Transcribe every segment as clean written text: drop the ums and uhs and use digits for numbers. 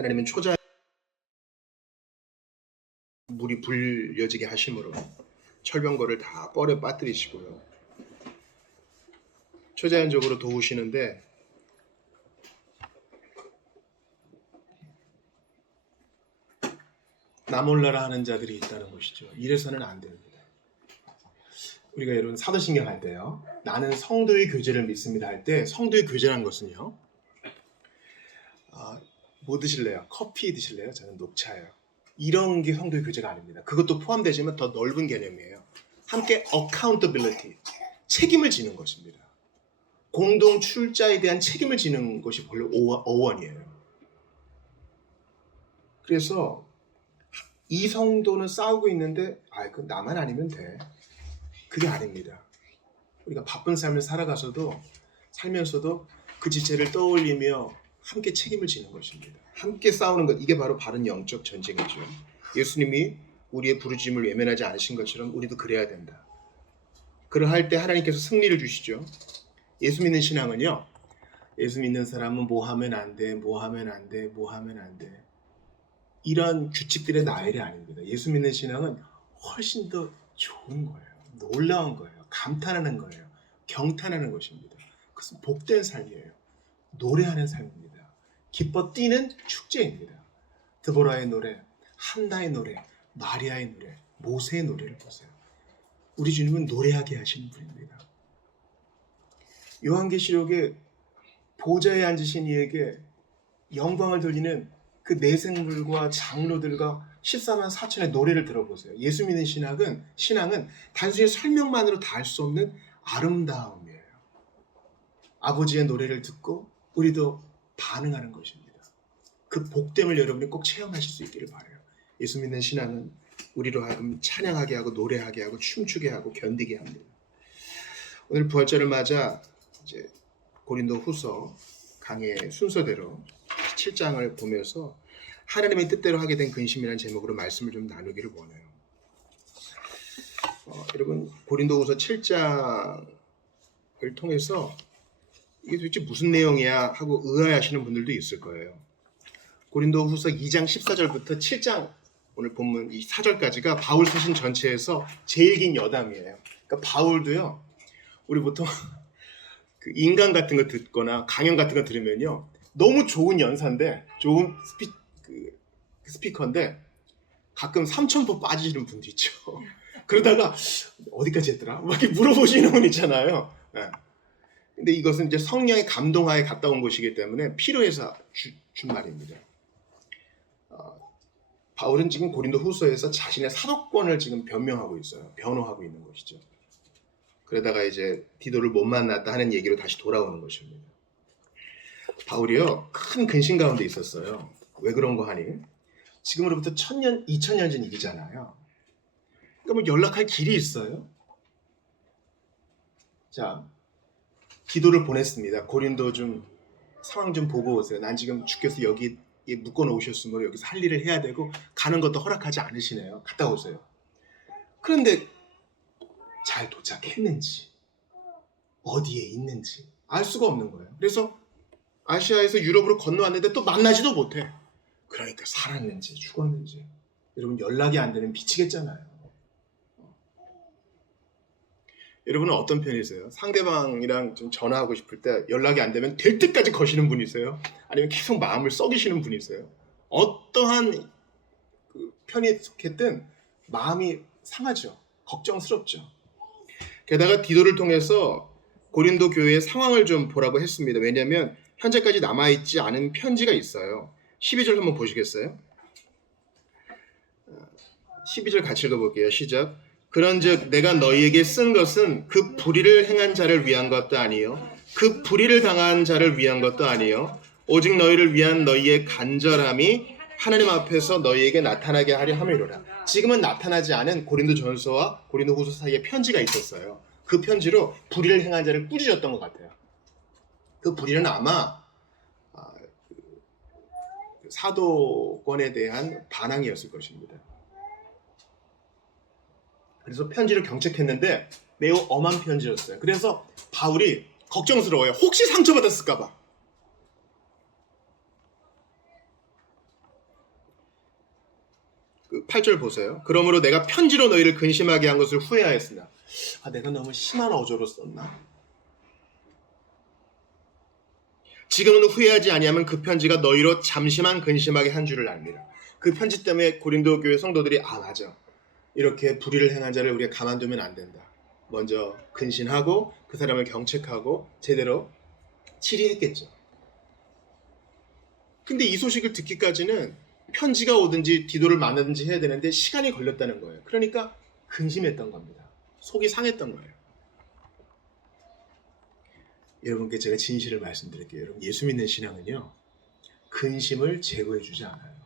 하나님은 초자 물이 불려지게 하심으로 철병거를 다 뻘에 빠뜨리시고요. 초자연적으로 도우시는데 나 몰라라 하는 자들이 있다는 것이죠. 이래서는 안 됩니다. 우리가 여러분 사도신경 할 때요. 나는 성도의 교제를 믿습니다 할 때 성도의 교제라는 것은요. 뭐 드실래요? 커피 드실래요? 저는 녹차예요. 이런 게 성도의 교제가 아닙니다. 그것도 포함되지만 더 넓은 개념이에요. 함께 accountability, 책임을 지는 것입니다. 공동 출자에 대한 책임을 지는 것이 본래 어원이에요. 그래서 이 성도는 싸우고 있는데 그 나만 아니면 돼. 그게 아닙니다. 우리가 바쁜 삶을 살면서도 그 지체를 떠올리며 함께 책임을 지는 것입니다. 함께 싸우는 것, 이게 바로 바른 영적 전쟁이죠. 예수님이 우리의 부르심을 외면하지 않으신 것처럼 우리도 그래야 된다. 그러할 때 하나님께서 승리를 주시죠. 예수 믿는 신앙은요. 예수 믿는 사람은 뭐 하면 안 돼, 뭐 하면 안 돼, 뭐 하면 안 돼. 이런 규칙들의 나열이 아닙니다. 예수 믿는 신앙은 훨씬 더 좋은 거예요. 놀라운 거예요. 감탄하는 거예요. 경탄하는 것입니다. 그것은 복된 삶이에요. 노래하는 삶입니다. 기뻐 뛰는 축제입니다. 드보라의 노래, 한나의 노래, 마리아의 노래, 모세의 노래를 보세요. 우리 주님은 노래하게 하시는 분입니다. 요한계시록에 보좌에 앉으신 이에게 영광을 돌리는 그 내생물과 장로들과 14만 4천의 노래를 들어보세요. 예수 믿는 신앙은 단순히 설명만으로 다 할 수 없는 아름다움이에요. 아버지의 노래를 듣고 우리도 반응하는 것입니다. 그 복됨을 여러분이 꼭 체험하실 수 있기를 바라요. 예수 믿는 신앙은 우리로 하여금 찬양하게 하고 노래하게 하고 춤추게 하고 견디게 합니다. 오늘 부활절을 맞아 이제 고린도후서 강의 순서대로 7장을 보면서 하나님의 뜻대로 하게 된 근심이라는 제목으로 말씀을 좀 나누기를 원해요. 여러분 고린도후서 7장을 통해서 이게 도대체 무슨 내용이야 하고 의아해하시는 분들도 있을 거예요. 고린도후서 2장 14절부터 7장 오늘 본문 이 4절까지가 바울 서신 전체에서 제일 긴 여담이에요. 그러니까 바울도요. 우리 보통 그 인강 같은 거 듣거나 강연 같은 거 들으면요. 너무 좋은 연사인데 좋은 스피커인데 가끔 삼천포 빠지시는 분도 있죠. 그러다가 어디까지 했더라? 막 이렇게 물어보시는 분 있잖아요. 네. 근데 이것은 이제 성령의 감동하에 갔다 온 것이기 때문에 필요해서 준 말입니다. 바울은 지금 고린도후서에서 자신의 사도권을 지금 변명하고 있어요. 변호하고 있는 것이죠. 그러다가 이제 디도를 못 만났다 하는 얘기로 다시 돌아오는 것입니다. 바울이요 큰 근심 가운데 있었어요. 왜 그런 거 하니? 지금으로부터 1000년, 2000년 전 일이잖아요. 그러니까 뭐 연락할 길이 있어요? 자, 기도를 보냈습니다. 고린도 좀 상황 좀 보고 오세요. 난 지금 주께서 여기 묶어 놓으셨으므로 여기서 할 일을 해야 되고 가는 것도 허락하지 않으시네요. 갔다 오세요. 그런데 잘 도착했는지 어디에 있는지 알 수가 없는 거예요. 그래서 아시아에서 유럽으로 건너왔는데 또 만나지도 못해. 그러니까 살았는지 죽었는지 여러분 연락이 안 되면 미치겠잖아요. 여러분은 어떤 편이세요? 상대방이랑 좀 전화하고 싶을 때 연락이 안 되면 될 때까지 거시는 분이세요? 아니면 계속 마음을 썩이시는 분이세요? 어떠한 편이 속했든 마음이 상하죠. 걱정스럽죠. 게다가 디도를 통해서 고린도 교회의 상황을 좀 보라고 했습니다. 왜냐하면 현재까지 남아있지 않은 편지가 있어요. 12절 한번 보시겠어요? 12절 같이 읽어볼게요. 시작. 그런즉 내가 너희에게 쓴 것은 그 불의를 행한 자를 위한 것도 아니요 그 불의를 당한 자를 위한 것도 아니요 오직 너희를 위한 너희의 간절함이 하나님 앞에서 너희에게 나타나게 하려 함이로라. 지금은 나타나지 않은 고린도전서와 고린도후서 사이에 편지가 있었어요. 그 편지로 불의를 행한 자를 꾸짖었던 것 같아요. 그 불의는 아마 사도권에 대한 반항이었을 것입니다. 그래서 편지를 경책했는데 매우 엄한 편지였어요. 그래서 바울이 걱정스러워요. 혹시 상처받았을까 봐. 그 8절 보세요. 그러므로 내가 편지로 너희를 근심하게 한 것을 후회하였으나 내가 너무 심한 어조로 썼나? 지금은 후회하지 아니하면 그 편지가 너희로 잠시만 근심하게 한 줄을 압니다. 그 편지 때문에 고린도 교회 성도들이 맞아. 이렇게 불의를 행한 자를 우리가 가만두면 안 된다. 먼저 근신하고 그 사람을 경책하고 제대로 치리했겠죠. 근데 이 소식을 듣기까지는 편지가 오든지 디도를 만나든지 해야 되는데 시간이 걸렸다는 거예요. 그러니까 근심했던 겁니다. 속이 상했던 거예요. 여러분께 제가 진실을 말씀드릴게요. 여러분, 예수 믿는 신앙은요, 근심을 제거해 주지 않아요.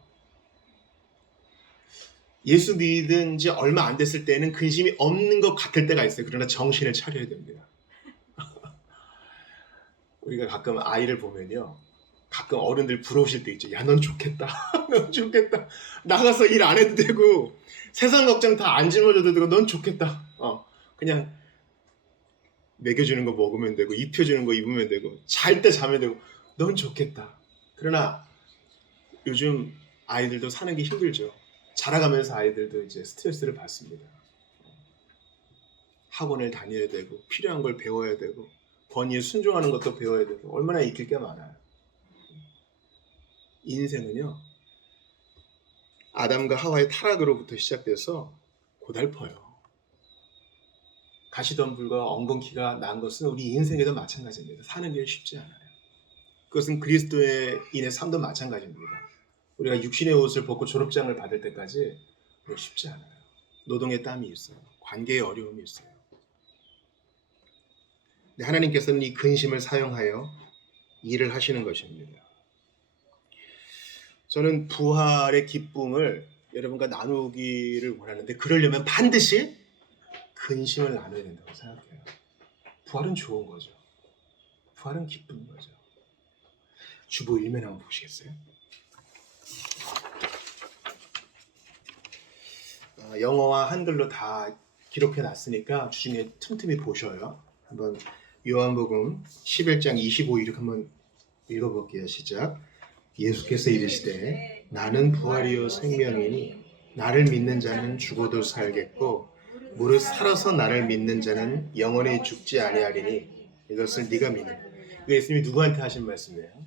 예수 믿은 지 얼마 안 됐을 때는 근심이 없는 것 같을 때가 있어요. 그러나 정신을 차려야 됩니다. 우리가 가끔 아이를 보면요, 가끔 어른들 부러우실 때 있죠. 야, 넌 좋겠다. 넌 좋겠다. 나가서 일 안 해도 되고 세상 걱정 다 안 짊어져도 되고 넌 좋겠다. 그냥 먹여주는 거 먹으면 되고 입혀주는 거 입으면 되고 잘 때 자면 되고 넌 좋겠다. 그러나 요즘 아이들도 사는 게 힘들죠. 자라가면서 아이들도 이제 스트레스를 받습니다. 학원을 다녀야 되고 필요한 걸 배워야 되고 권위에 순종하는 것도 배워야 되고 얼마나 익힐 게 많아요. 인생은요, 아담과 하와의 타락으로부터 시작돼서 고달퍼요. 가시덤불과 엉겅퀴가 난 것은 우리 인생에도 마찬가지입니다. 사는 게 쉽지 않아요. 그것은 그리스도의 인의 삶도 마찬가지입니다. 우리가 육신의 옷을 벗고 졸업장을 받을 때까지 쉽지 않아요. 노동의 땀이 있어요. 관계의 어려움이 있어요. 하나님께서는 이 근심을 사용하여 일을 하시는 것입니다. 저는 부활의 기쁨을 여러분과 나누기를 원하는데 그러려면 반드시 근심을 나눠야 된다고 생각해요. 부활은 좋은 거죠. 부활은 기쁜 거죠. 주보 1면 한번 보시겠어요? 영어와 한글로 다 기록해 놨으니까 주중에 틈틈이 보셔요. 한번 요한복음 11장 25 이렇게 한번 읽어볼게요. 시작. 예수께서 이르시되 나는 부활이요 생명이니 나를 믿는 자는 죽어도 살겠고 무릇 살아서 나를 믿는 자는 영원히 죽지 아니하리니 이것을 네가 믿느냐. 이거 예수님이 누구한테 하신 말씀이에요?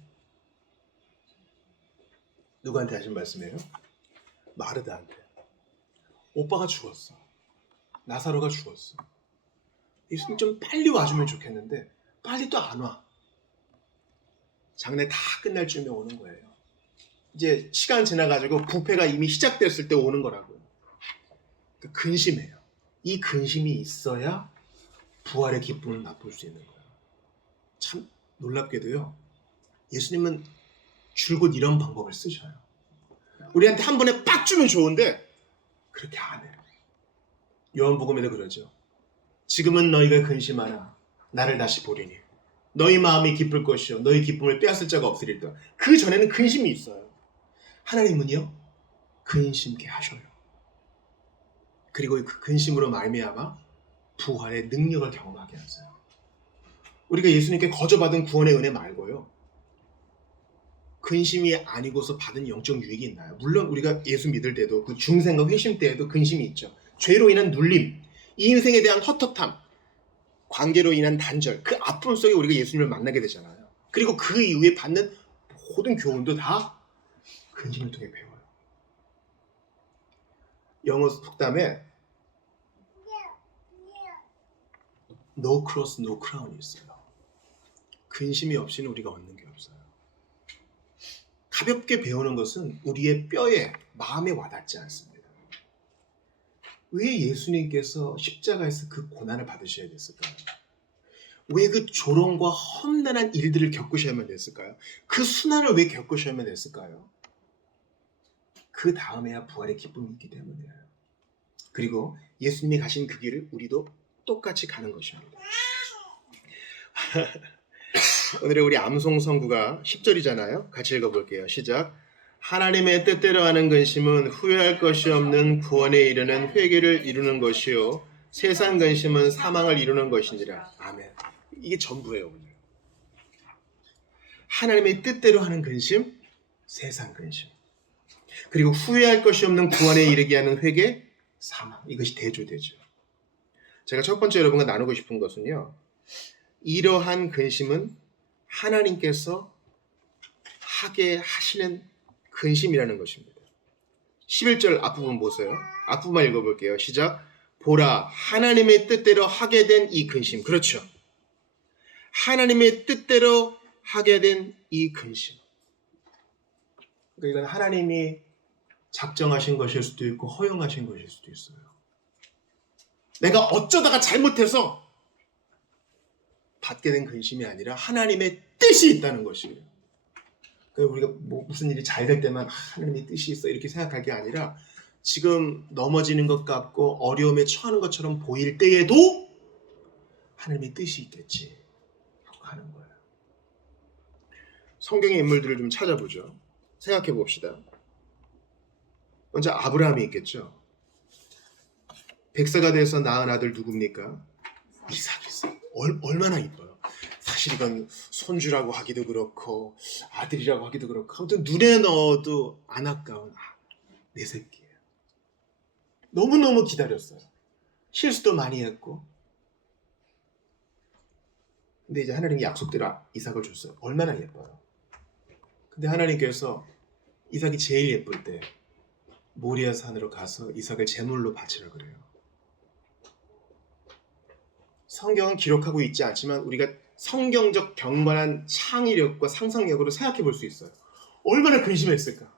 누구한테 하신 말씀이에요? 마르다한테. 오빠가 죽었어. 나사로가 죽었어. 예수님 좀 빨리 와주면 좋겠는데 빨리 또 안 와. 장례 다 끝날 쯤에 오는 거예요. 이제 시간 지나가지고 부패가 이미 시작됐을 때 오는 거라고요. 그러니까 근심해요. 이 근심이 있어야 부활의 기쁨을 맛볼 수 있는 거예요. 참 놀랍게도요. 예수님은 줄곧 이런 방법을 쓰셔요. 우리한테 한 번에 빡 주면 좋은데 그렇게 안 해요. 요한복음에도 그러죠. 지금은 너희가 근심하라. 나를 다시 보리니. 너희 마음이 기쁠 것이요 너희 기쁨을 빼앗을 자가 없으리라. 그 전에는 근심이 있어요. 하나님은요, 근심케 하셔요. 그리고 그 근심으로 말미암아 부활의 능력을 경험하게 하세요. 우리가 예수님께 거저받은 구원의 은혜 말고요, 근심이 아니고서 받은 영적 유익이 있나요? 물론 우리가 예수 믿을 때도 그 중생과 회심 때에도 근심이 있죠. 죄로 인한 눌림, 이 인생에 대한 헛헛함, 관계로 인한 단절, 그 아픔 속에 우리가 예수님을 만나게 되잖아요. 그리고 그 이후에 받는 모든 교훈도 다 근심을 통해 배워요. 영어 속담에 No cross, no crown이 있어요. 근심이 없이는 우리가 얻는 게 없어요. 가볍게 배우는 것은 우리의 뼈에, 마음에 와닿지 않습니다. 왜 예수님께서 십자가에서 그 고난을 받으셔야 됐을까요? 왜 그 조롱과 험난한 일들을 겪으셔야만 됐을까요? 그 순환을 왜 겪으셔야만 됐을까요? 그 다음에야 부활의 기쁨이 있기 때문이에요. 그리고 예수님이 가신 그 길을 우리도 똑같이 가는 것입니다. 오늘의 우리 암송 선구가 10절이잖아요. 같이 읽어볼게요. 시작. 하나님의 뜻대로 하는 근심은 후회할 것이 없는 구원에 이르는 회개를 이루는 것이요 세상 근심은 사망을 이루는 것이니라. 아멘. 이게 전부예요. 오늘. 하나님의 뜻대로 하는 근심, 세상 근심. 그리고 후회할 것이 없는 구원에 이르게 하는 회개, 사망. 이것이 대조되죠. 제가 첫 번째 여러분과 나누고 싶은 것은요. 이러한 근심은 하나님께서 하게 하시는 근심이라는 것입니다. 11절 앞부분 보세요. 앞부분만 읽어볼게요. 시작. 보라, 하나님의 뜻대로 하게 된 이 근심. 그렇죠. 하나님의 뜻대로 하게 된 이 근심. 그러니까 이건 하나님이 작정하신 것일 수도 있고 허용하신 것일 수도 있어요. 내가 어쩌다가 잘못해서 받게 된 근심이 아니라 하나님의 뜻이 있다는 것이에요. 그러니까 우리가 무슨 일이 잘 될 때만 하나님의 뜻이 있어 이렇게 생각할 게 아니라 지금 넘어지는 것 같고 어려움에 처하는 것처럼 보일 때에도 하나님의 뜻이 있겠지 하고 하는 거예요. 성경의 인물들을 좀 찾아보죠. 생각해 봅시다. 먼저 아브라함이 있겠죠. 백세가 돼서 낳은 아들 누굽니까? 이삭이 있어요. 얼마나 이뻐요. 사실 이건 손주라고 하기도 그렇고 아들이라고 하기도 그렇고 아무튼 눈에 넣어도 안 아까운 내 새끼예요. 너무너무 기다렸어요. 실수도 많이 했고. 근데 이제 하나님이 약속대로 이삭을 줬어요. 얼마나 예뻐요. 근데 하나님께서 이삭이 제일 예쁠 때 모리아 산으로 가서 이삭을 제물로 바치라 그래요. 성경은 기록하고 있지 않지만 우리가 성경적 경건한 창의력과 상상력으로 생각해 볼 수 있어요. 얼마나 근심했을까?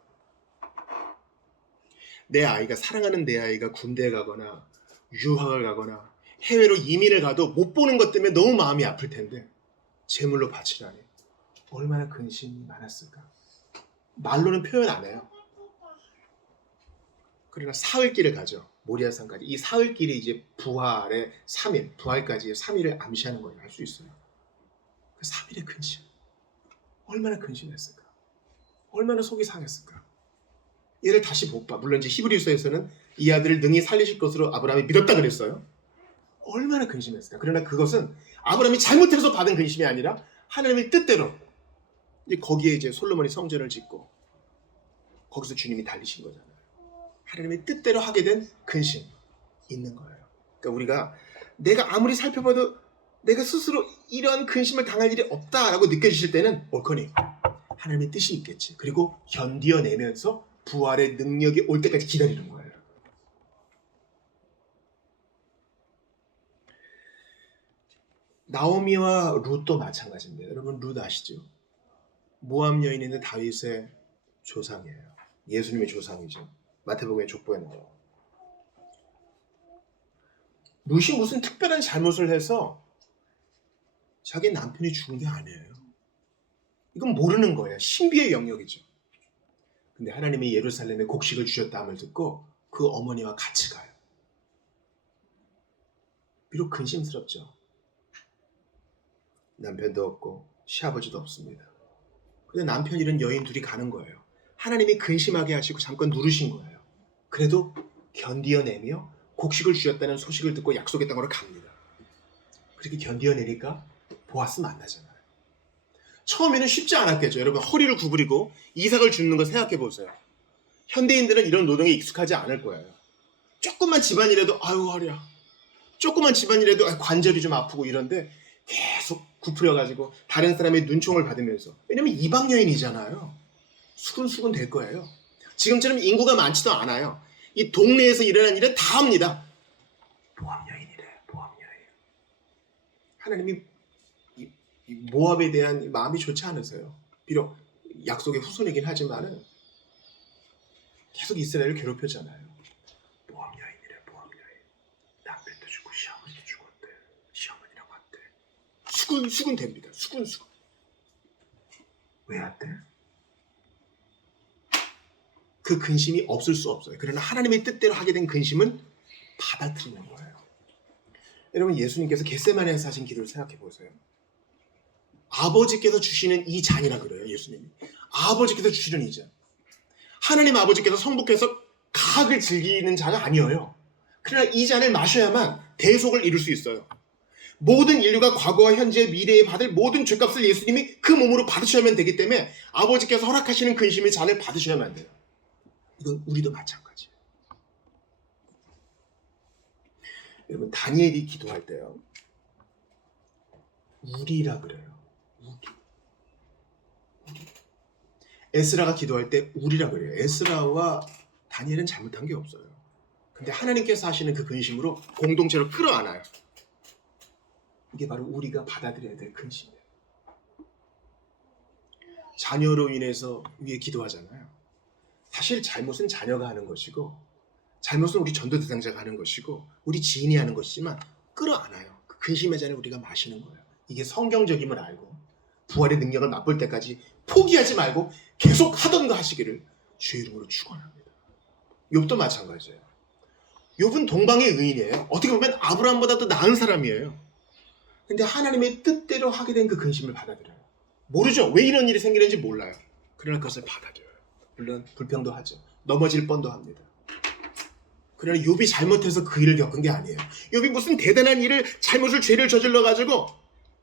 내 아이가, 사랑하는 내 아이가 군대에 가거나 유학을 가거나 해외로 이민을 가도 못 보는 것 때문에 너무 마음이 아플 텐데 제물로 바치라니 얼마나 근심이 많았을까? 말로는 표현 안 해요. 그러나 사흘길을 가죠. 모리아산까지. 이 사흘길이 이제 부활의 3일, 부활까지의 3일을 암시하는 걸 알 수 있어요. 그 3일의 근심. 얼마나 근심했을까? 얼마나 속이 상했을까? 얘를 다시 못 봐. 물론 이제 히브리서에서는 이 아들을 능히 살리실 것으로 아브라함이 믿었다 그랬어요. 얼마나 근심했을까? 그러나 그것은 아브라함이 잘못해서 받은 근심이 아니라 하나님의 뜻대로. 거기에 이제 솔로몬이 성전을 짓고 거기서 주님이 달리신 거잖아요. 하나님의 뜻대로 하게 된 근심 있는 거예요. 그러니까 우리가 내가 아무리 살펴봐도 내가 스스로 이런 근심을 당할 일이 없다라고 느껴지실 때는 옳거니 하나님의 뜻이 있겠지. 그리고 견디어내면서 부활의 능력이 올 때까지 기다리는 거예요. 나오미와 룻도 마찬가지입니다. 여러분 룻 아시죠? 모압 여인인데 다윗의 조상이에요. 예수님의 조상이죠. 마태복음의 족보에 나와요. 룻이 무슨 특별한 잘못을 해서 자기 남편이 죽은 게 아니에요. 이건 모르는 거예요. 신비의 영역이죠. 근데 하나님이 예루살렘에 곡식을 주셨다함을 듣고 그 어머니와 같이 가요. 비록 근심스럽죠. 남편도 없고 시아버지도 없습니다. 근데 남편 잃은 여인 둘이 가는 거예요. 하나님이 근심하게 하시고 잠깐 누르신 거예요. 그래도 견디어내며 곡식을 주셨다는 소식을 듣고 약속의 땅으로 갑니다. 그렇게 견디어내니까 보아스 만나잖아요. 처음에는 쉽지 않았겠죠. 여러분 허리를 구부리고 이삭을 줍는 거 생각해 보세요. 현대인들은 이런 노동에 익숙하지 않을 거예요. 조금만 집안이라도 아유 허리야. 조금만 집안이라도 관절이 좀 아프고 이런데 계속 구부려가지고 다른 사람의 눈총을 받으면서 왜냐면 이방 여인이잖아요. 수근수근 될 거예요. 지금처럼 인구가 많지도 않아요. 이 동네에서 일어난 일은 다 합니다. 모압 여인이래. 모압 여인. 하나님이 이 모압에 대한 마음이 좋지 않으세요. 비록 약속의 후손이긴 하지만은 계속 이스라엘을 괴롭혔잖아요. 모압 여인이래. 모압 여인. 남편도 죽고 시어머니도 죽었대. 시어머니랑 왔대. 수근수근 됩니다. 수근수근. 왜 왔대? 그 근심이 없을 수 없어요. 그러나 하나님의 뜻대로 하게 된 근심은 받아들이는 거예요. 여러분 예수님께서 겟세마네에서 하신 기도를 생각해 보세요. 아버지께서 주시는 이 잔이라 그래요. 예수님이. 아버지께서 주시는 이 잔. 하나님 아버지께서 성부께서 가학을 즐기는 자가 아니에요. 그러나 이 잔을 마셔야만 대속을 이룰 수 있어요. 모든 인류가 과거와 현재 미래에 받을 모든 죄값을 예수님이 그 몸으로 받으셔야만 되기 때문에 아버지께서 허락하시는 근심의 잔을 받으셔야만 돼요. 이건 우리도 마찬가지예요. 여러분 다니엘이 기도할 때요. 우리라 그래요. 우리. 에스라가 기도할 때 우리라 그래요. 에스라와 다니엘은 잘못한 게 없어요. 근데 하나님께서 하시는 그 근심으로 공동체로 끌어안아요. 이게 바로 우리가 받아들여야 될 근심이에요. 자녀로 인해서 위에 기도하잖아요. 사실 잘못은 자녀가 하는 것이고 잘못은 우리 전도 대상자가 하는 것이고 우리 지인이 하는 것이지만 끌어안아요. 그 근심의 잔을 우리가 마시는 거예요. 이게 성경적임을 알고 부활의 능력을 맛볼 때까지 포기하지 말고 계속 하던 거 하시기를 주의 이름으로 축원합니다. 욥도 마찬가지예요. 욥은 동방의 의인이에요. 어떻게 보면 아브라함보다 더 나은 사람이에요. 근데 하나님의 뜻대로 하게 된 그 근심을 받아들여요. 모르죠. 왜 이런 일이 생기는지 몰라요. 그러나 그것을 받아들여요. 물론 불평도 하죠. 넘어질 뻔도 합니다. 그러나 욥이 잘못해서 그 일을 겪은 게 아니에요. 욥이 무슨 대단한 일을 죄를 저질러 가지고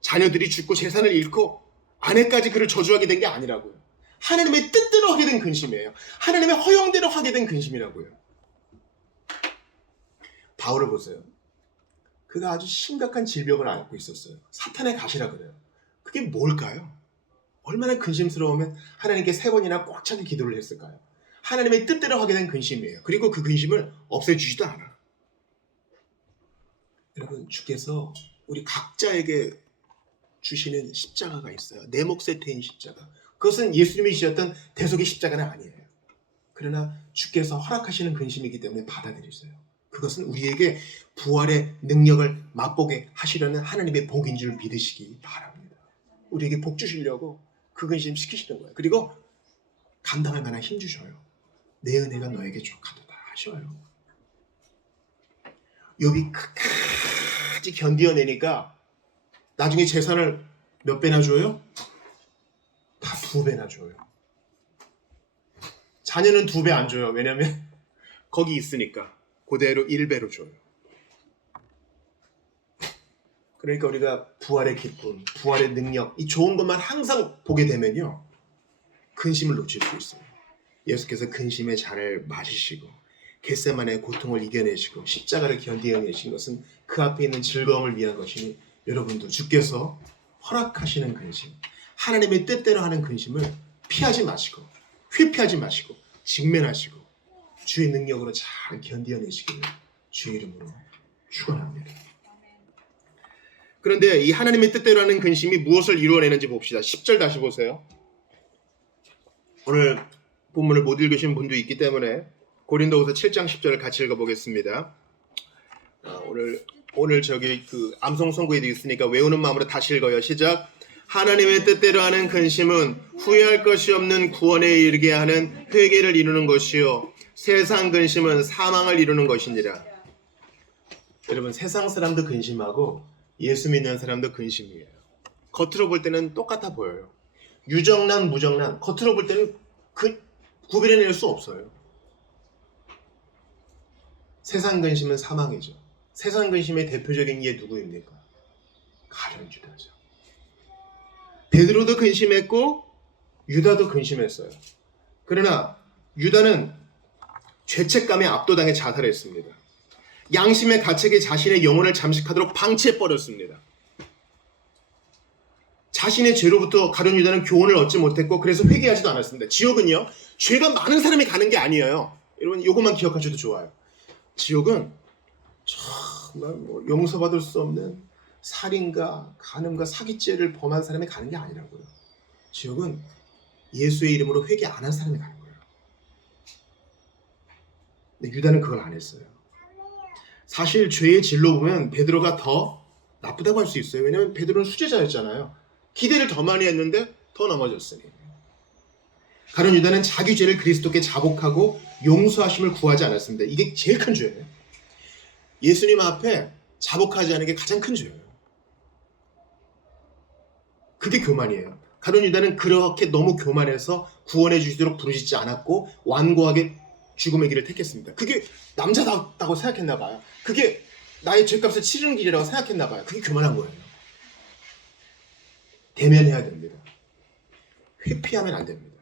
자녀들이 죽고 재산을 잃고 아내까지 그를 저주하게 된 게 아니라고요. 하나님의 뜻대로 하게 된 근심이에요. 하나님의 허용대로 하게 된 근심이라고요. 바울을 보세요. 그가 아주 심각한 질병을 앓고 있었어요. 사탄의 가시라 그래요. 그게 뭘까요? 얼마나 근심스러우면 하나님께 3번이나 꽉 차게 기도를 했을까요? 하나님의 뜻대로 하게 된 근심이에요. 그리고 그 근심을 없애주지도 않아. 여러분, 주께서 우리 각자에게 주시는 십자가가 있어요. 내 몫에 태인 십자가. 그것은 예수님이 지셨던 대속의 십자가는 아니에요. 그러나 주께서 허락하시는 근심이기 때문에 받아들이세요. 그것은 우리에게 부활의 능력을 맛보게 하시려는 하나님의 복인 줄 믿으시기 바랍니다. 우리에게 복 주시려고 그 근심 시키시는 거예요. 그리고 감당할 만한 힘 주셔요. 내 은혜가 너에게 족하도다 하셔요. 욥이 끝까지 견디어내니까 나중에 재산을 몇 배나 줘요? 다 2배나 줘요. 자녀는 2배 안 줘요. 왜냐면 거기 있으니까 그대로 1배로 줘요. 그러니까 우리가 부활의 기쁨, 부활의 능력, 이 좋은 것만 항상 보게 되면요, 근심을 놓칠 수 있어요. 예수께서 근심의 잔을 마시시고 겟세마네의 고통을 이겨내시고 십자가를 견디어내신 것은 그 앞에 있는 즐거움을 위한 것이니 여러분도 주께서 허락하시는 근심, 하나님의 뜻대로 하는 근심을 피하지 마시고 회피하지 마시고 직면하시고 주의 능력으로 잘 견디어내시기를 주의 이름으로 축원합니다. 그런데 이 하나님의 뜻대로 하는 근심이 무엇을 이루어내는지 봅시다. 10절 다시 보세요. 오늘 본문을 못 읽으신 분도 있기 때문에 고린도후서 7장 10절을 같이 읽어보겠습니다. 오늘 저기 그 암송 선구에도 있으니까 외우는 마음으로 다시 읽어요. 시작. 하나님의 뜻대로 하는 근심은 후회할 것이 없는 구원에 이르게 하는 회개를 이루는 것이요 세상 근심은 사망을 이루는 것이니라. 여러분, 세상 사람도 근심하고 예수 믿는 사람도 근심이에요. 겉으로 볼 때는 똑같아 보여요. 유정란, 무정란, 겉으로 볼 때는 구별해낼 수 없어요. 세상 근심은 사망이죠. 세상 근심의 대표적인 게 누구입니까? 가룟 유다죠. 베드로도 근심했고 유다도 근심했어요. 그러나 유다는 죄책감에 압도당해 자살했습니다. 양심의 가책에 자신의 영혼을 잠식하도록 방치해버렸습니다. 자신의 죄로부터 가룟 유다는 교훈을 얻지 못했고 그래서 회개하지도 않았습니다. 지옥은요, 죄가 많은 사람이 가는 게 아니에요. 여러분, 이것만 기억하셔도 좋아요. 지옥은 정말 용서받을 수 없는 살인과 간음과 사기죄를 범한 사람이 가는 게 아니라고요. 지옥은 예수의 이름으로 회개 안 한 사람이 가는 거예요. 근데 유다는 그걸 안 했어요. 사실 죄의 질로 보면 베드로가 더 나쁘다고 할 수 있어요. 왜냐하면 베드로는 수제자였잖아요. 기대를 더 많이 했는데 더 넘어졌으니. 가룟 유다는 자기 죄를 그리스도께 자복하고 용서하심을 구하지 않았습니다. 이게 제일 큰 죄예요. 예수님 앞에 자복하지 않은 게 가장 큰 죄예요. 그게 교만이에요. 가룟 유다는 그렇게 너무 교만해서 구원해 주시도록 부르짖지 않았고 완고하게 죽음의 길을 택했습니다. 그게 남자다고 생각했나 봐요. 그게 나의 죄값을 치르는 길이라고 생각했나 봐요. 그게 교만한 거예요. 대면해야 됩니다. 회피하면 안 됩니다.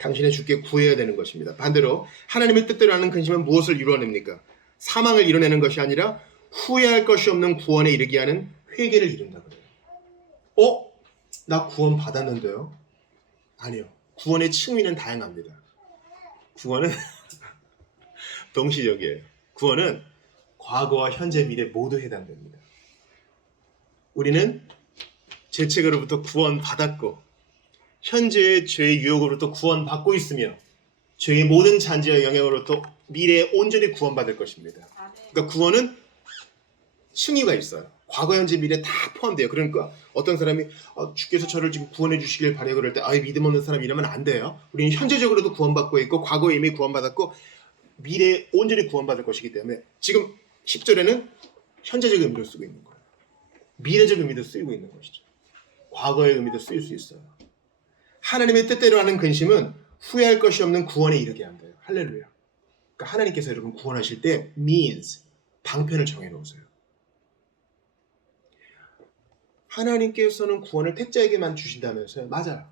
당신의 주께 구해야 되는 것입니다. 반대로 하나님의 뜻대로 하는 근심은 무엇을 이루어냅니까? 사망을 이뤄내는 것이 아니라 후회할 것이 없는 구원에 이르게 하는 회개를 이룬다 그래요. 나 구원 받았는데요? 아니요. 구원의 층위는 다양합니다. 구원은 동시적이에요. 구원은 과거와 현재, 미래 모두 해당됩니다. 우리는 죄책으로부터 구원받았고 현재의 죄의 유혹으로부터 구원받고 있으며 죄의 모든 잔재와 영향으로부터 미래에 온전히 구원받을 것입니다. 그러니까 구원은 층위가 있어요. 과거, 현재, 미래 다 포함돼요. 그러니까 어떤 사람이 주께서 저를 지금 구원해 주시길 바래요. 그럴 때 믿음 없는 사람 이러면 안 돼요. 우리는 현재적으로도 구원받고 있고 과거에 이미 구원받았고 미래에 온전히 구원받을 것이기 때문에 지금 10절에는 현재적 의미로 쓰고 있는 거예요. 미래적 의미도 쓰이고 있는 것이죠. 과거의 의미도 쓰일 수 있어요. 하나님의 뜻대로 하는 근심은 후회할 것이 없는 구원에 이르게 한대요. 할렐루야. 그러니까 하나님께서 여러분 구원하실 때 means, 방편을 정해놓으세요. 하나님께서는 구원을 택자에게만 주신다면서요. 맞아요.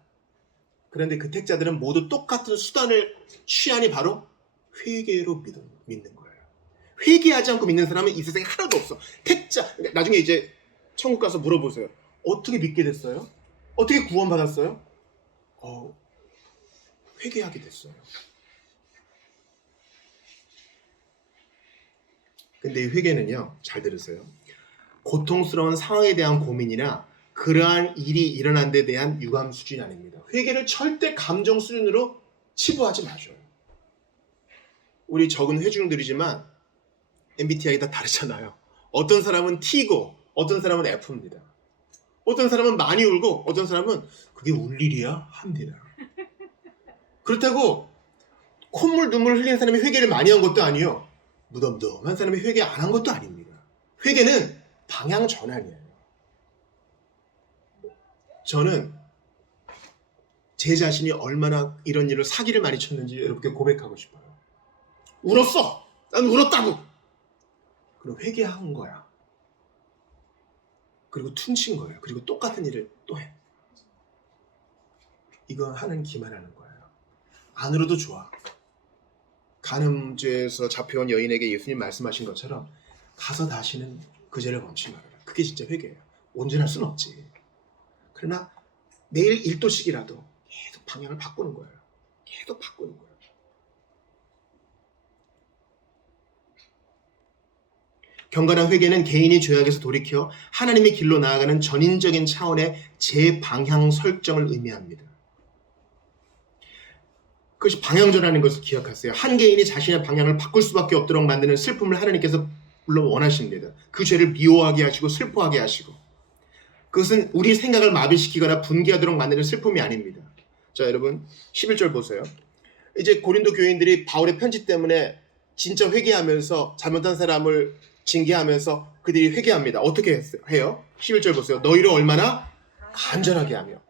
그런데 그 택자들은 모두 똑같은 수단을 취하니 바로 회개로 믿는 거예요. 회개하지 않고 믿는 사람은 이 세상에 하나도 없어. 택자, 나중에 이제 천국 가서 물어보세요. 어떻게 믿게 됐어요? 어떻게 구원받았어요? 회개하게 됐어요. 근데 이 회개는요, 잘 들으세요. 고통스러운 상황에 대한 고민이나 그러한 일이 일어난 데 대한 유감 수준이 아닙니다. 회개를 절대 감정 수준으로 치부하지 마셔요. 우리 적은 회중들이지만 MBTI 다 다르잖아요. 어떤 사람은 T고 어떤 사람은 F입니다. 어떤 사람은 많이 울고 어떤 사람은 그게 울 일이야? 합니다. 그렇다고 콧물 눈물 흘리는 사람이 회개를 많이 한 것도 아니요. 무덤덤한 사람이 회개 안 한 것도 아닙니다. 회개는 방향 전환이에요. 저는 제 자신이 얼마나 이런 일로 사기를 많이 쳤는지 여러분께 고백하고 싶어요. 울었어. 난 울었다고. 그리고 회개한 거야. 그리고 퉁친 거예요. 그리고 똑같은 일을 또 해. 이건 하는 기만하는 거예요. 안 울어도 좋아. 간음죄에서 잡혀온 여인에게 예수님 말씀하신 것처럼 가서 다시는 그 죄를 범치 말아라. 그게 진짜 회개예요. 온전할 수는 없지. 그러나 매일 1도씩이라도 계속 방향을 바꾸는 거예요. 계속 바꾸는 거예요. 경건한 회개는 개인이 죄악에서 돌이켜 하나님의 길로 나아가는 전인적인 차원의 재방향 설정을 의미합니다. 그것이 방향전환인 것을 기억하세요. 한 개인이 자신의 방향을 바꿀 수밖에 없도록 만드는 슬픔을 하나님께서 물론 원하십니다. 그 죄를 미워하게 하시고 슬퍼하게 하시고 그것은 우리 생각을 마비시키거나 분개하도록 만드는 슬픔이 아닙니다. 자, 여러분 11절 보세요. 이제 고린도 교인들이 바울의 편지 때문에 진짜 회개하면서 잘못한 사람을 징계하면서 그들이 회개합니다. 어떻게 해요? 11절 보세요. 너희를 얼마나 간절하게 하며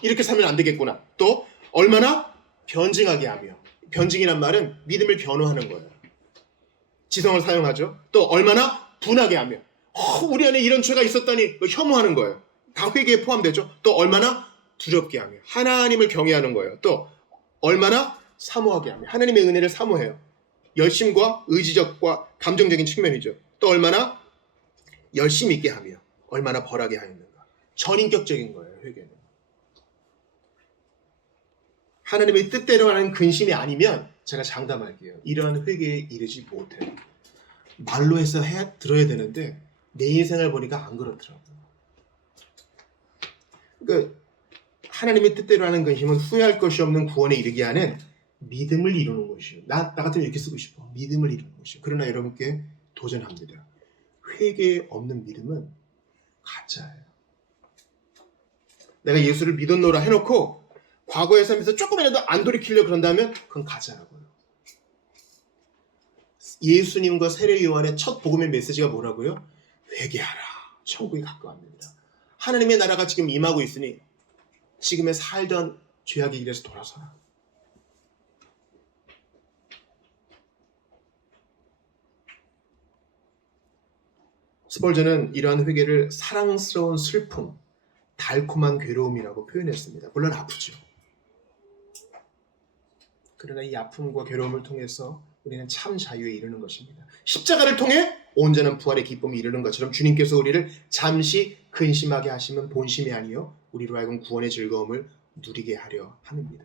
이렇게 살면 안 되겠구나. 또 얼마나 변증하게 하며 변증이란 말은 믿음을 변호하는 거예요. 지성을 사용하죠. 또 얼마나 분하게 하며 우리 안에 이런 죄가 있었다니 혐오하는 거예요. 다 회개에 포함되죠. 또 얼마나 두렵게 하며 하나님을 경외하는 거예요. 또 얼마나 사모하게 하며 하나님의 은혜를 사모해요. 열심과 의지적과 감정적인 측면이죠. 또 얼마나 열심 있게 하며 얼마나 벌하게 하였는가. 전인격적인 거예요. 회개는. 하나님의 뜻대로 하는 근심이 아니면 제가 장담할게요. 이러한 회개에 이르지 못해요. 말로 해서 들어야 되는데 내 인생을 보니까 안 그렇더라고요. 그러니까 하나님의 뜻대로 하는 근심은 후회할 것이 없는 구원에 이르게 하는 믿음을 이루는 것이요. 나 같으면 이렇게 쓰고 싶어. 믿음을 이루는 것이요. 그러나 여러분께 도전합니다. 회개 없는 믿음은 가짜예요. 내가 예수를 믿었노라 해놓고 과거의 삶에서 조금이라도 안 돌이키려고 그런다면 그건 가짜라고요. 예수님과 세례 요한의 첫 복음의 메시지가 뭐라고요? 회개하라. 천국이 가까웠습니다. 하나님의 나라가 지금 임하고 있으니 지금의 살던 죄악의 길에서 돌아서라. 스펄전은 이러한 회개를 사랑스러운 슬픔, 달콤한 괴로움이라고 표현했습니다. 물론 아프죠. 그러나 이 아픔과 괴로움을 통해서 우리는 참 자유에 이르는 것입니다. 십자가를 통해 온전한 부활의 기쁨에 이르는 것처럼 주님께서 우리를 잠시 근심하게 하시면 본심이 아니요 우리로 하여금 구원의 즐거움을 누리게 하려 함입니다.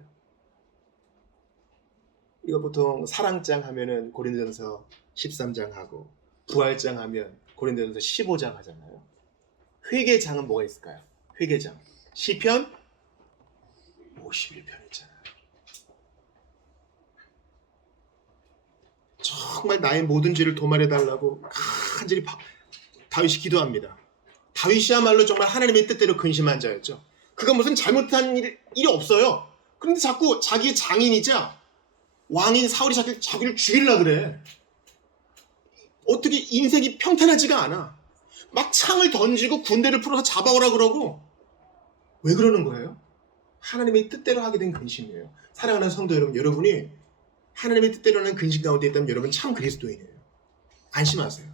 우리가 보통 사랑장 하면은 고린도전서 13장 하고 부활장 하면 고린도전서 15장 하잖아요. 회개장은 뭐가 있을까요? 회개장 시편 51편 있잖아요. 정말 나의 모든 죄를 도말해달라고 간절히 다윗이 기도합니다. 다윗이야말로 정말 하나님의 뜻대로 근심한 자였죠. 그가 무슨 잘못한 일이 없어요. 그런데 자꾸 자기의 장인이자 왕인 사울이 자기를 죽이려고 그래. 어떻게 인생이 평탄하지가 않아. 막 창을 던지고 군대를 풀어서 잡아오라 그러고. 왜 그러는 거예요? 하나님의 뜻대로 하게 된 근심이에요. 사랑하는 성도 여러분, 여러분이 하나님의 뜻대로 하는 근심 가운데 있다면 여러분 참 그리스도인이에요. 안심하세요.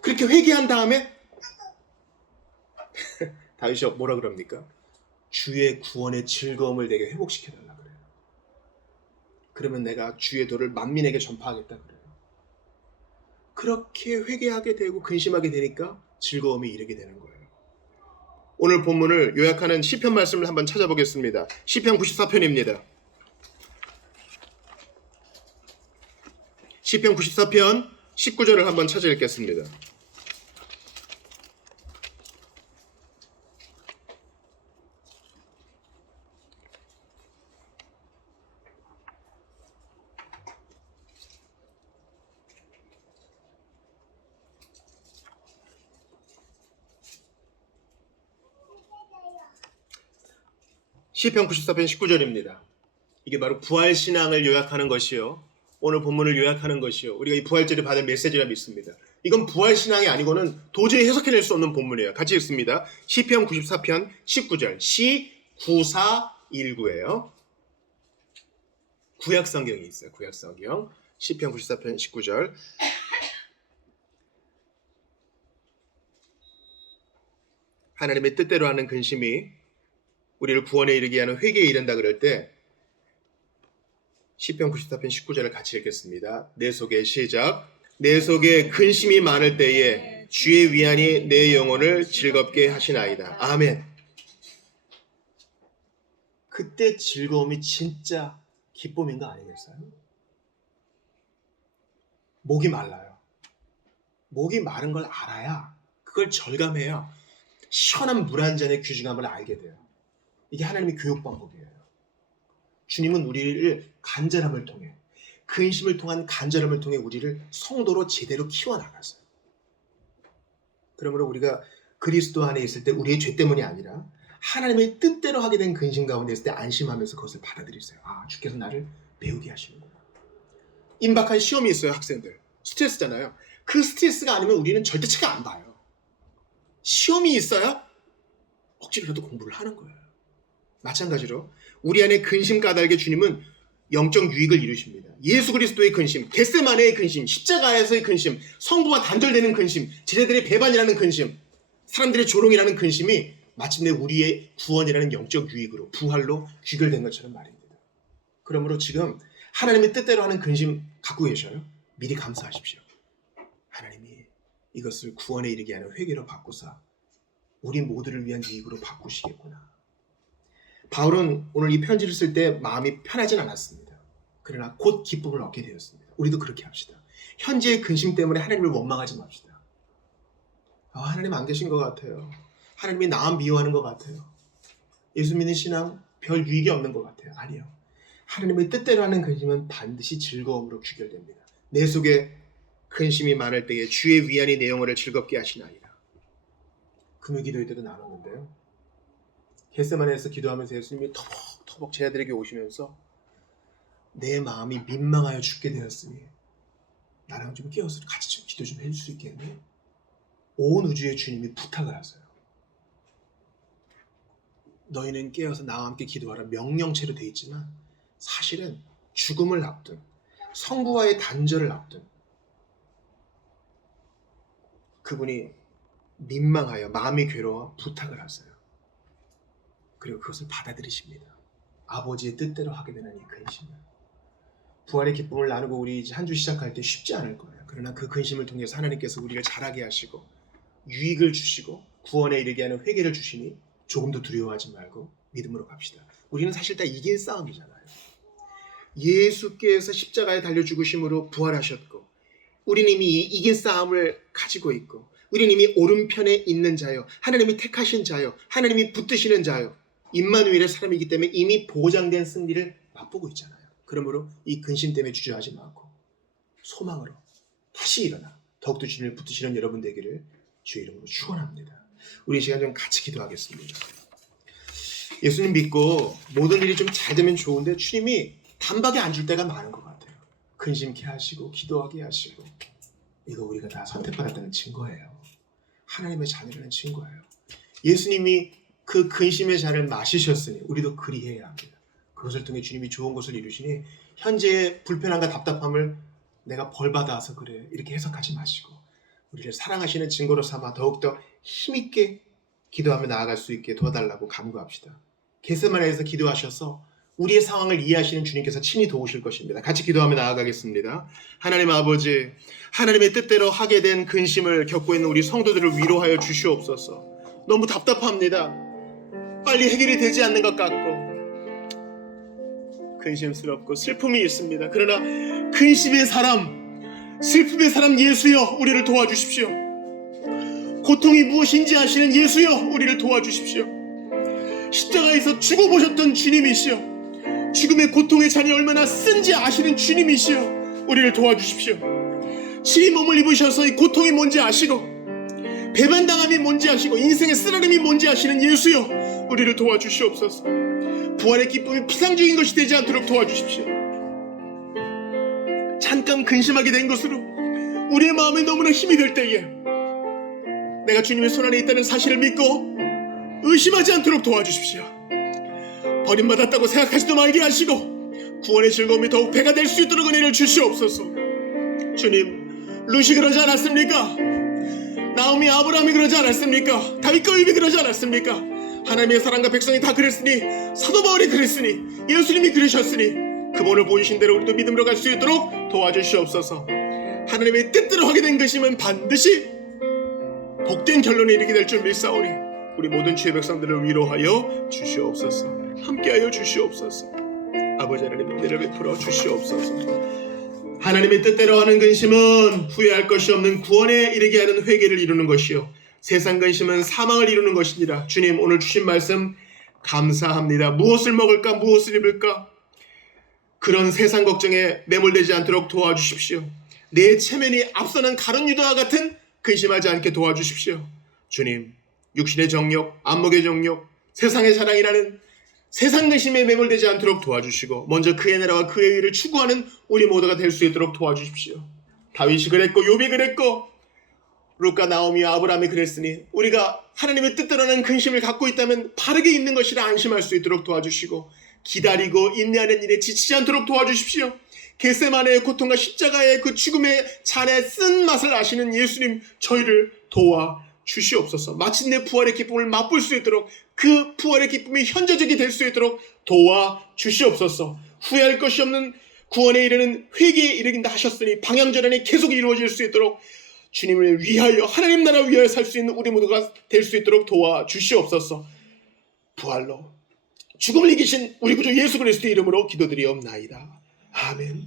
그렇게 회개한 다음에 다윗이 뭐라 그럽니까? 주의 구원의 즐거움을 내게 회복시켜달라 그래요. 그러면 내가 주의 도를 만민에게 전파하겠다 그래요. 그렇게 회개하게 되고 근심하게 되니까 즐거움이 이르게 되는 거예요. 오늘 본문을 요약하는 시편 말씀을 한번 찾아보겠습니다. 시편 94편입니다. 시편 94편 19절을 한번 찾아 읽겠습니다. 시편 94편 19절입니다. 이게 바로 부활신앙을 요약하는 것이요. 오늘 본문을 요약하는 것이요. 우리가 이 부활절에 받은 메시지라 믿습니다. 이건 부활신앙이 아니고는 도저히 해석해낼 수 없는 본문이에요. 같이 읽습니다. 시편 94편 19절 시9419예요. 구약성경이 있어요. 구약성경 시편 94편 19절 하나님의 뜻대로 하는 근심이 우리를 구원에 이르게 하는 회개에 이른다 그럴 때 시편 94편 19절을 같이 읽겠습니다. 내 속에 시작. 내 속에 근심이 많을 때에 주의 위안이 내 영혼을 즐겁게 하시나이다. 아멘. 그때 즐거움이 진짜 기쁨인 거 아니겠어요? 목이 말라요. 목이 마른 걸 알아야 그걸 절감해야 시원한 물 한 잔의 귀중함을 알게 돼요. 이게 하나님의 교육 방법이에요. 주님은 우리를 간절함을 통해 근심을 통한 간절함을 통해 우리를 성도로 제대로 키워나갔어요. 그러므로 우리가 그리스도 안에 있을 때 우리의 죄 때문이 아니라 하나님의 뜻대로 하게 된 근심 가운데 있을 때 안심하면서 그것을 받아들이세요. 아, 주께서 나를 배우게 하시는구나. 임박한 시험이 있어요. 학생들. 스트레스잖아요. 그 스트레스가 아니면 우리는 절대 책을 안 봐요. 시험이 있어야 억지로라도 공부를 하는 거예요. 마찬가지로 우리 안에 근심 까닭에 주님은 영적 유익을 이루십니다. 예수 그리스도의 근심, 겟세마네의 근심, 십자가에서의 근심, 성부와 단절되는 근심, 제자들의 배반이라는 근심, 사람들의 조롱이라는 근심이 마침내 우리의 구원이라는 영적 유익으로 부활로 귀결된 것처럼 말입니다. 그러므로 지금 하나님의 뜻대로 하는 근심 갖고 계셔요? 미리 감사하십시오. 하나님이 이것을 구원에 이르게 하는 회개로 바꾸사 우리 모두를 위한 유익으로 바꾸시겠구나. 바울은 오늘 이 편지를 쓸 때 마음이 편하진 않았습니다. 그러나 곧 기쁨을 얻게 되었습니다. 우리도 그렇게 합시다. 현재의 근심 때문에 하나님을 원망하지 맙시다. 하나님 안 계신 것 같아요. 하나님이 나만 미워하는 것 같아요. 예수 믿는 신앙 별 유익이 없는 것 같아요. 아니요. 하나님의 뜻대로 하는 근심은 반드시 즐거움으로 귀결됩니다. 내 속에 근심이 많을 때에 주의 위안이 내 영혼을 즐겁게 하시나이다. 금요 기도회 때도 나눴는데요. 겟세마네에서 기도하면서 예수님이 터벅터벅 제자들에게 오시면서 내 마음이 민망하여 죽게 되었으니 나랑 좀 깨어서 같이 좀 기도 좀 해줄 수 있겠니? 온 우주의 주님이 부탁을 하세요. 너희는 깨어서 나와 함께 기도하라 명령체로 돼 있지만 사실은 죽음을 앞둔 성부와의 단절을 앞둔 그분이 민망하여 마음이 괴로워 부탁을 하세요. 그리고 그것을 받아들이십니다. 아버지의 뜻대로 하게 되는 이 근심을. 부활의 기쁨을 나누고 우리 이제 한 주 시작할 때 쉽지 않을 거예요. 그러나 그 근심을 통해서 하나님께서 우리를 자라게 하시고 유익을 주시고 구원에 이르게 하는 회개를 주시니 조금 더 두려워하지 말고 믿음으로 갑시다. 우리는 사실 다 이긴 싸움이잖아요. 예수께서 십자가에 달려 죽으심으로 부활하셨고 우리는 이미 이긴 싸움을 가지고 있고 우리는 이미 오른편에 있는 자요, 하나님이 택하신 자요, 하나님이 붙드시는 자요, 임마누엘의 사람이기 때문에 이미 보장된 승리를 맛보고 있잖아요. 그러므로 이 근심 때문에 주저하지 말고 소망으로 다시 일어나 더욱더 주님을 붙드시는 여러분 되기를 주의 이름으로 축원합니다. 우리 이 시간 좀 같이 기도하겠습니다. 예수님 믿고 모든 일이 좀 잘 되면 좋은데 주님이 단박에 안 줄 때가 많은 것 같아요. 근심케 하시고 기도하게 하시고 이거 우리가 다 선택받았다는 증거예요. 하나님의 자녀라는 증거예요. 예수님이 그 근심의 잔을 마시셨으니 우리도 그리해야 합니다. 그것을 통해 주님이 좋은 것을 이루시니 현재의 불편함과 답답함을 내가 벌받아서 그래 이렇게 해석하지 마시고 우리를 사랑하시는 증거로 삼아 더욱더 힘있게 기도하며 나아갈 수 있게 도와달라고 간구합시다. 겟세마네에서 기도하셔서 우리의 상황을 이해하시는 주님께서 친히 도우실 것입니다. 같이 기도하며 나아가겠습니다. 하나님 아버지, 하나님의 뜻대로 하게 된 근심을 겪고 있는 우리 성도들을 위로하여 주시옵소서. 너무 답답합니다. 빨리 해결이 되지 않는 것 같고 근심스럽고 슬픔이 있습니다. 그러나 근심의 사람, 슬픔의 사람 예수여 우리를 도와주십시오. 고통이 무엇인지 아시는 예수여 우리를 도와주십시오. 십자가에서 죽어보셨던 주님이시여 죽음의 고통의 잔이 얼마나 쓴지 아시는 주님이시여 우리를 도와주십시오. 친히 몸을 입으셔서 이 고통이 뭔지 아시고 배반당함이 뭔지 아시고 인생의 쓰라림이 뭔지 아시는 예수여 우리를 도와주시옵소서. 부활의 기쁨이 피상적인 것이 되지 않도록 도와주십시오. 잠깐 근심하게 된 것으로 우리의 마음에 너무나 힘이 들 때에 내가 주님의 손안에 있다는 사실을 믿고 의심하지 않도록 도와주십시오. 버림받았다고 생각하지도 말게 하시고 구원의 즐거움이 더욱 배가 될 수 있도록 은혜를 주시옵소서. 주님, 룻이 그러지 않았습니까? 나오미 아브라함이 그러지 않았습니까? 다윗과 요압이 그러지 않았습니까? 하나님의 사람과 백성이 다 그랬으니 사도 바울이 그랬으니 예수님이 그러셨으니 그 본을 보이신 대로 우리도 믿음으로 갈 수 있도록 도와주시옵소서. 하나님의 뜻대로 하게 된 것이면 반드시 복된 결론에 이르게 될 줄 믿사오니 우리 모든 주의 백성들을 위로하여 주시옵소서. 함께하여 주시옵소서. 아버지 하나님 은혜를 베풀어 주시옵소서. 하나님의 뜻대로 하는 근심은 후회할 것이 없는 구원에 이르게 하는 회개를 이루는 것이요 세상 근심은 사망을 이루는 것이니라. 주님 오늘 주신 말씀 감사합니다. 무엇을 먹을까 무엇을 입을까 그런 세상 걱정에 매몰되지 않도록 도와주십시오. 내 체면이 앞서는 가룟 유다와 같은 근심하지 않게 도와주십시오. 주님 육신의 정욕, 안목의 정욕, 세상의 자랑이라는 세상 근심에 매몰되지 않도록 도와주시고 먼저 그의 나라와 그의 의를 추구하는 우리 모두가 될 수 있도록 도와주십시오. 다윗이 그랬고 욥이 그랬고 룻과 나오미와 아브라함이 그랬으니 우리가 하나님의 뜻대로는 근심을 갖고 있다면 바르게 있는 것이라 안심할 수 있도록 도와주시고 기다리고 인내하는 일에 지치지 않도록 도와주십시오. 겟세마네의 고통과 십자가의 그 죽음의 잔의 쓴맛을 아시는 예수님 저희를 도와주시옵소서. 마침내 부활의 기쁨을 맛볼 수 있도록 그 부활의 기쁨이 현저적이 될 수 있도록 도와주시옵소서. 후회할 것이 없는 구원에 이르는 회개에 이르긴다 하셨으니 방향전환이 계속 이루어질 수 있도록 주님을 위하여 하나님 나라 위하여 살 수 있는 우리 모두가 될 수 있도록 도와주시옵소서. 부활로 죽음을 이기신 우리 구주 예수 그리스도의 이름으로 기도드리옵나이다. 아멘.